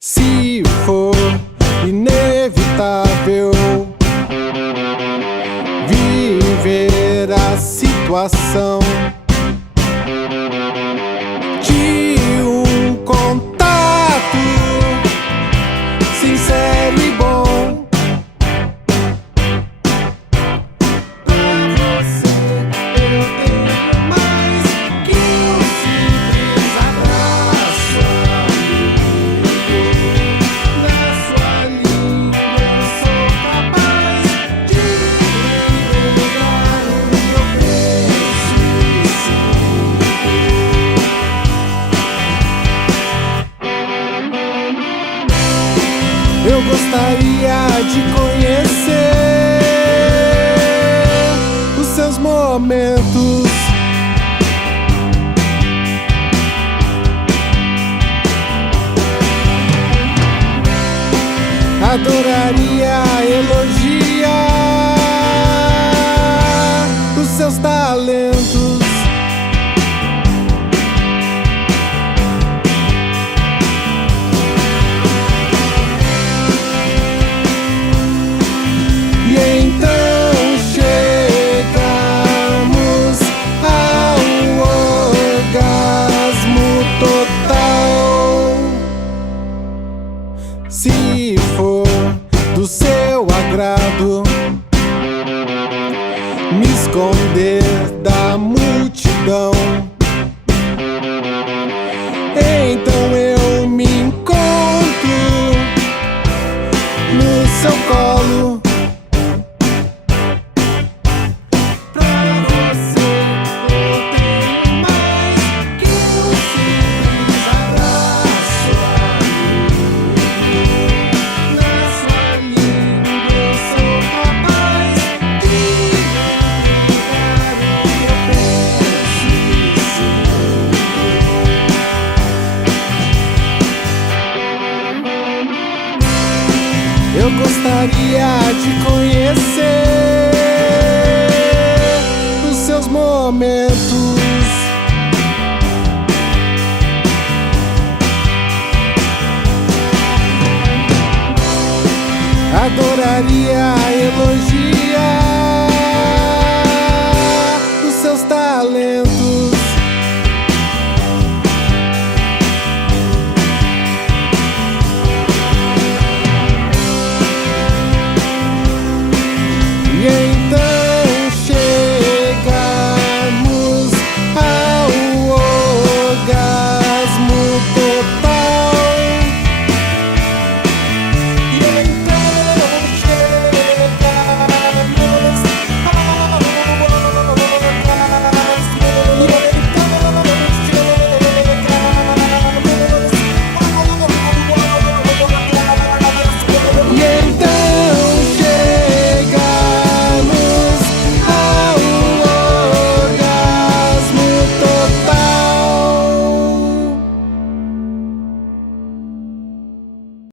Se for inevitável viver a situação de um contato sincero e bom, pra você eu tenho mais que um simples abraço amigo. Na sua língua eu sou capaz de entregar o meu peso e eu gostaria de conhecer os seus momentos, adoraria elogiar os seus talentos. E então chegamos ao orgasmo total. Se for do seu agrado me esconder da multidão, então eu me encontro no seu colo. Pra você eu tenho mais que um simples abraço amigo. Na sua língua eu sou capaz de entregar o meu peso e eu gostaria de conhecer os seus momentos, adoraria elogiar